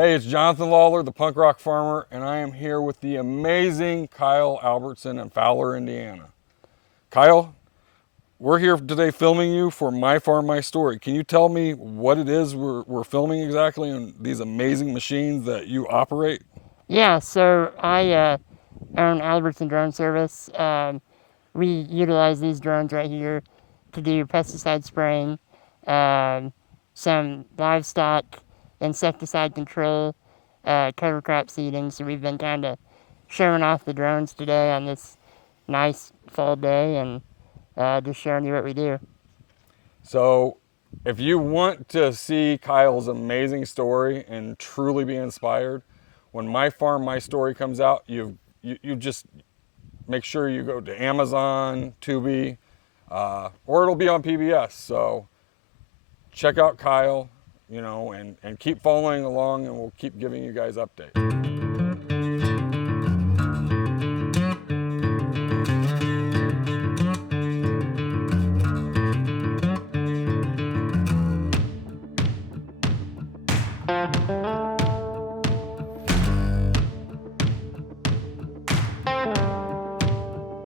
Hey, it's Jonathan Lawler, the punk rock farmer, and I am here with the amazing Kyle Albertson in Fowler, Indiana. Kyle, we're here today filming you for My Farm, My Story. Can you tell me what it is we're filming exactly and these amazing machines that you operate? Yeah, so I own Albertson Drone Service. We utilize these drones right here to do pesticide spraying, um, some livestock insecticide control, cover crop seeding. So we've been kind of showing off the drones today on this nice fall day and just showing you what we do. So, if you want to see Kyle's amazing story and truly be inspired, when My Farm, My Story comes out, you just make sure you go to Amazon, Tubi, or it'll be on PBS. So check out Kyle, and keep following along, and we'll keep giving you guys updates.